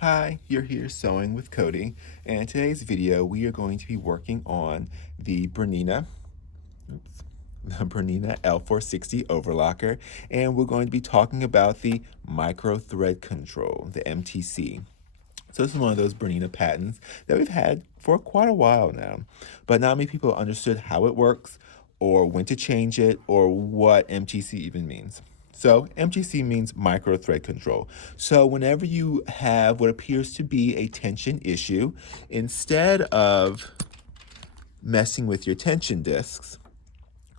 Hi, you're here sewing with Cody, and in today's video we are going to be working on the Bernina L460 overlocker, and we're going to be talking about the Micro Thread Control, the MTC. So this is one of those Bernina patents that we've had for quite a while now, but not many people understood how it works or when to change it or what MTC even means. So MTC means micro thread control. So whenever you have what appears to be a tension issue, instead of messing with your tension discs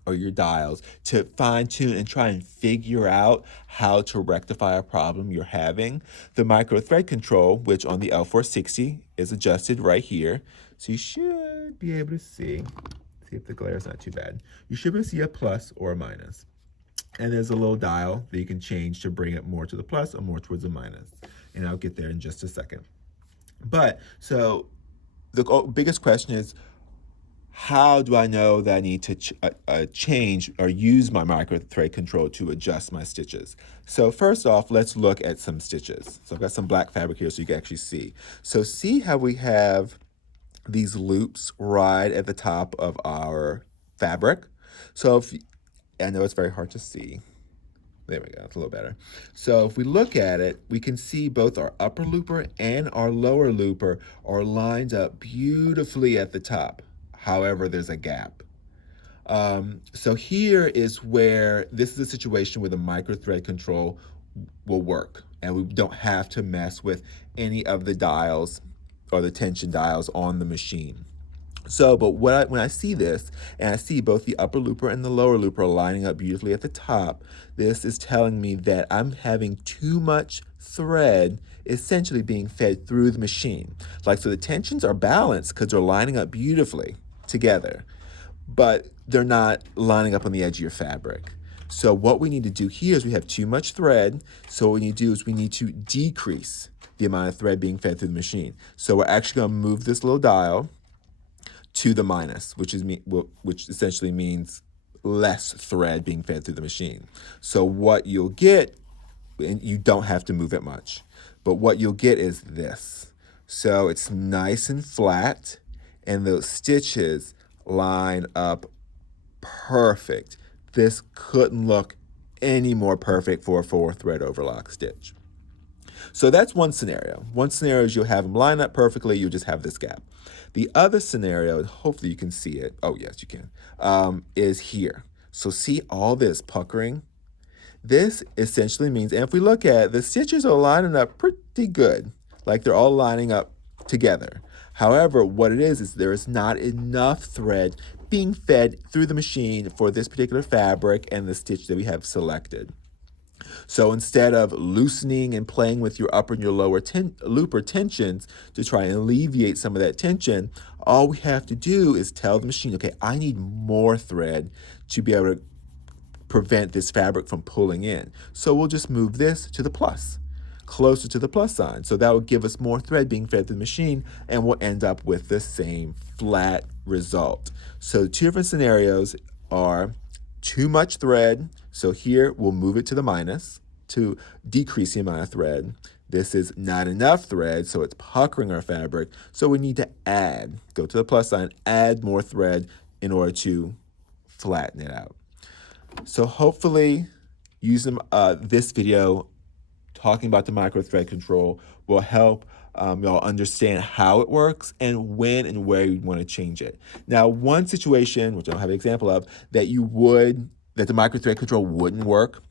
or your dials to fine tune and try and figure out how to rectify a problem you're having, the micro thread control, which on the L460 is adjusted right here, so you should be able to see if the glare is not too bad. You should be able to see a plus or a minus. And there's a little dial that you can change to bring it more to the plus or more towards the minus. And I'll get there in just a second. But so the biggest question is, how do I know that I need to change or use my micro thread control to adjust my stitches? So first off, let's look at some stitches. So I've got some black fabric here so you can actually see. So see how we have these loops right at the top of our fabric. So if I know it's very hard to see. There we go, it's a little better. So if we look at it, we can see both our upper looper and our lower looper are lined up beautifully at the top. However, there's a gap. So here is where this is a situation where the micro thread control will work, and we don't have to mess with any of the dials or the tension dials on the machine. So, but when I see this, and I see both the upper looper and the lower looper lining up beautifully at the top, this is telling me that I'm having too much thread essentially being fed through the machine. Like, so the tensions are balanced because they're lining up beautifully together, but they're not lining up on the edge of your fabric. So what we need to do here is we have too much thread, so what we need to do is we need to decrease the amount of thread being fed through the machine. So we're actually going to move this little dial to the minus, which essentially means less thread being fed through the machine. So what you'll get, and you don't have to move it much, but what you'll get is this. So it's nice and flat, and those stitches line up perfect. This couldn't look any more perfect for a 4-thread overlock stitch. So that's one scenario. One scenario is you'll have them line up perfectly, you'll just have this gap. The other scenario, and hopefully you can see it, oh yes you can, is here. So see all this puckering? This essentially means, and if we look at it, the stitches are lining up pretty good, like they're all lining up together. However, what it is there is not enough thread being fed through the machine for this particular fabric and the stitch that we have selected. So instead of loosening and playing with your upper and your lower looper tensions to try and alleviate some of that tension, all we have to do is tell the machine, okay, I need more thread to be able to prevent this fabric from pulling in. So we'll just move this to the plus, closer to the plus sign. So that will give us more thread being fed to the machine, and we'll end up with the same flat result. So two different scenarios are too much thread. So here we'll move it to the minus to decrease the amount of thread. This is not enough thread, so it's puckering our fabric. So we need to go to the plus sign, add more thread in order to flatten it out. So hopefully using this video talking about the micro thread control will help y'all understand how it works and when and where you want to change it. Now, one situation, which I don't have an example of, that the micro thread control wouldn't work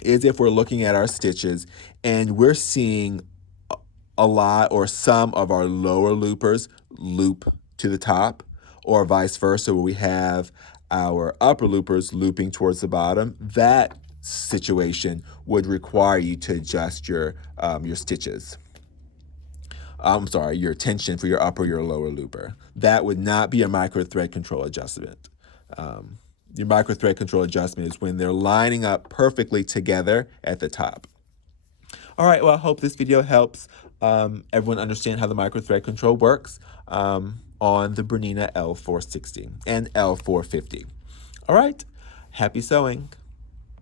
is if we're looking at our stitches and we're seeing a lot or some of our lower loopers loop to the top, or vice versa, where we have our upper loopers looping towards the bottom. That situation would require you to adjust your stitches. Your tension for your upper or your lower looper. That would not be a micro thread control adjustment. Your micro thread control adjustment is when they're lining up perfectly together at the top. All right, well, I hope this video helps everyone understand how the micro thread control works on the BERNINA L460 and L450. All right, happy sewing.